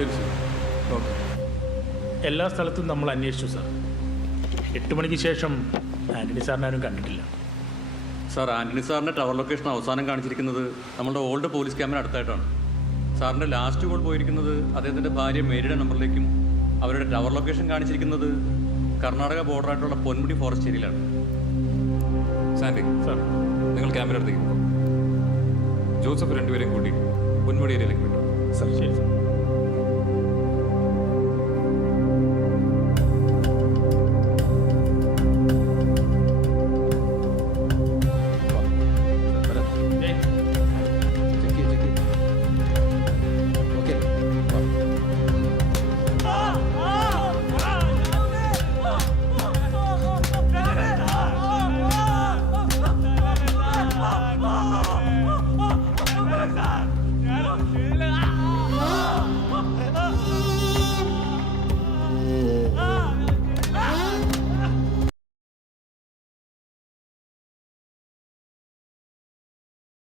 ശരി ശരി ഓക്കെ. എല്ലാ സ്ഥലത്തും നമ്മൾ അന്വേഷിച്ചു സാർ. 8 മണിക്ക് ശേഷം ആൻ്റണി സാറിനെ ആരും കണ്ടിട്ടില്ല. സാർ, ആൻ്റണി സാറിൻ്റെ ടവർ ലൊക്കേഷൻ അവസാനം കാണിച്ചിരിക്കുന്നത് നമ്മുടെ ഓൾഡ് പോലീസ് ക്യാമ്പിന് അടുത്തായിട്ടാണ്. സാറിൻ്റെ ലാസ്റ്റ് കോൾ പോയിരിക്കുന്നത് അദ്ദേഹത്തിൻ്റെ ഭാര്യ മേരിയുടെ നമ്പറിലേക്കും അവരുടെ ടവർ ലൊക്കേഷൻ കാണിച്ചിരിക്കുന്നത് കർണാടക ബോർഡറായിട്ടുള്ള പൊന്മുടി ഫോറസ്റ്റ് ഏരിയയിലാണ്. സാൻഡി, സാർ നിങ്ങൾ ക്യാമ്പിൻ്റെ അടുത്തേക്ക് പോകും. ജോസഫ് രണ്ടുപേരെയും കൂട്ടി പൊന്മുടി ഏരിയയിലേക്ക് വിട്ടു. ശരി സാർ.